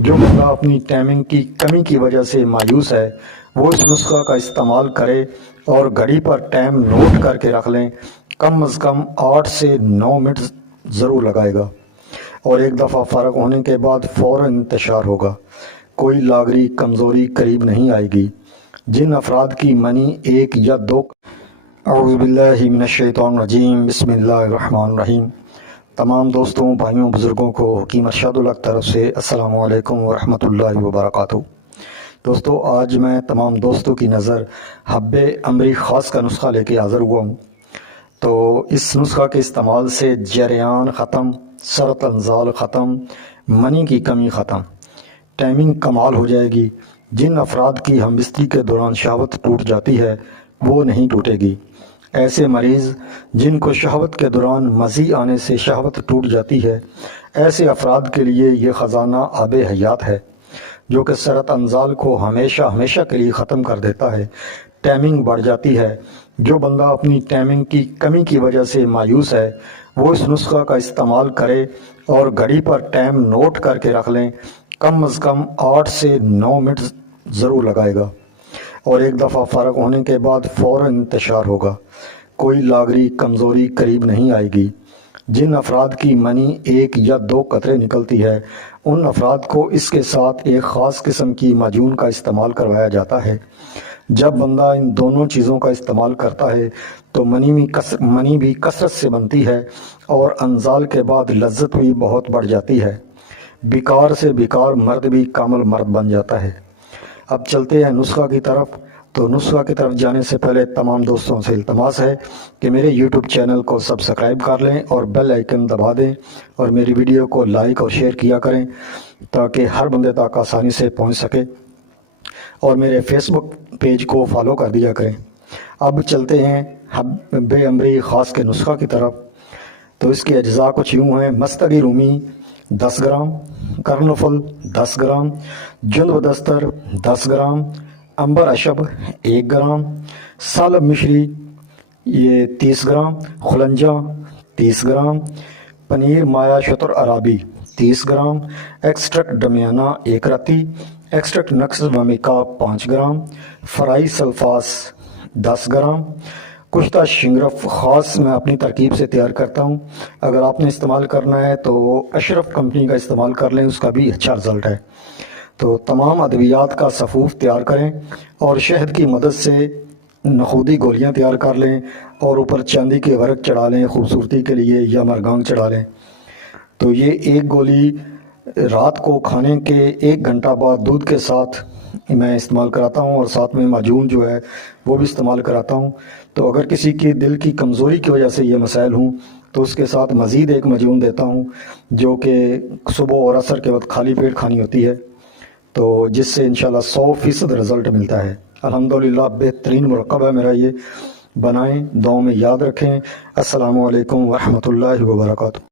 جو بندہ اپنی ٹائمنگ کی کمی کی وجہ سے مایوس ہے وہ اس نسخہ کا استعمال کرے اور گھڑی پر ٹائم نوٹ کر کے رکھ لیں۔ کم از کم 8 سے 9 منٹ ضرور لگائے گا اور ایک دفعہ فرق ہونے کے بعد فوراً انتشار ہوگا۔ کوئی لاغری کمزوری قریب نہیں آئے گی۔ جن افراد کی منی 1 یا 2 اعوذ باللہ من الشیطان الرجیم بسم اللہ الرحمن الرحیم۔ تمام دوستوں، بھائیوں، بزرگوں کو حکیم ارشاد الحق طرف سے السلام علیکم ورحمۃ اللہ وبرکاتہ۔ دوستو، آج میں تمام دوستوں کی نظر حب امری خاص کا نسخہ لے کے حاضر ہوا ہوں۔ تو اس نسخہ کے استعمال سے جریان ختم، سرط انزال ختم، منی کی کمی ختم، ٹائمنگ کمال ہو جائے گی۔ جن افراد کی ہم بستری کے دوران شہوت ٹوٹ جاتی ہے وہ نہیں ٹوٹے گی۔ ایسے مریض جن کو شہوت کے دوران مزی آنے سے شہوت ٹوٹ جاتی ہے، ایسے افراد کے لیے یہ خزانہ آب حیات ہے جو کہ سرط انزال کو ہمیشہ کے لیے ختم کر دیتا ہے۔ ٹائمنگ بڑھ جاتی ہے۔ جو بندہ اپنی ٹائمنگ کی کمی کی وجہ سے مایوس ہے وہ اس نسخہ کا استعمال کرے اور گھڑی پر ٹائم نوٹ کر کے رکھ لیں۔ کم از کم 8 سے 9 منٹ ضرور لگائے گا اور ایک دفعہ فرق ہونے کے بعد فوراً انتشار ہوگا۔ کوئی لاغری کمزوری قریب نہیں آئے گی۔ جن افراد کی منی 1 یا 2 قطرے نکلتی ہے ان افراد کو اس کے ساتھ ایک خاص قسم کی معجون کا استعمال کروایا جاتا ہے۔ جب بندہ ان دونوں چیزوں کا استعمال کرتا ہے تو منی بھی کثرت سے بنتی ہے اور انزال کے بعد لذت بھی بہت بڑھ جاتی ہے۔ بیکار سے بیکار مرد بھی کامل مرد بن جاتا ہے۔ اب چلتے ہیں نسخہ کی طرف۔ تو نسخہ کی طرف جانے سے پہلے تمام دوستوں سے التماس ہے کہ میرے یوٹیوب چینل کو سبسکرائب کر لیں اور بیل آئیکن دبا دیں اور میری ویڈیو کو لائک اور شیئر کیا کریں تاکہ ہر بندے تک آسانی سے پہنچ سکے، اور میرے فیس بک پیج کو فالو کر دیا کریں۔ اب چلتے ہیں حب امری خاص کے نسخہ کی طرف۔ تو اس کے اجزاء کچھ یوں ہیں: مستگی رومی 10 گرام، کرنفل 10 گرام، جند دستر 10 گرام، امبر اشب 1 گرام، سالب مشری یہ 30 گرام، خلنجہ 30 گرام، پنیر مایا شتر عرابی 30 گرام، ایکسٹرکٹ دمیانہ 1 رتی، ایکسٹرکٹ نقص ومیکا 5 گرام، فرائی سلفاس 10 گرام، کشتہ شنگرف خاص میں اپنی ترکیب سے تیار کرتا ہوں۔ اگر آپ نے استعمال کرنا ہے تو اشرف کمپنی کا استعمال کر لیں، اس کا بھی اچھا رزلٹ ہے۔ تو تمام ادویات کا صفوف تیار کریں اور شہد کی مدد سے نخودی گولیاں تیار کر لیں اور اوپر چاندی کے ورق چڑھا لیں خوبصورتی کے لیے، یا مرگانگ چڑھا لیں۔ تو یہ ایک گولی رات کو کھانے کے 1 گھنٹہ بعد دودھ کے ساتھ میں استعمال کراتا ہوں، اور ساتھ میں معجون جو ہے وہ بھی استعمال کراتا ہوں۔ تو اگر کسی کی دل کی کمزوری کی وجہ سے یہ مسائل ہوں تو اس کے ساتھ مزید ایک معجون دیتا ہوں جو کہ صبح اور عصر کے وقت خالی پیٹ کھانی ہوتی ہے، تو جس سے انشاءاللہ 100% رزلٹ ملتا ہے۔ الحمدللہ بہترین مرکب ہے میرا، یہ بنائیں، دعاؤں میں یاد رکھیں۔ السلام علیکم ورحمۃ اللہ وبرکاتہ۔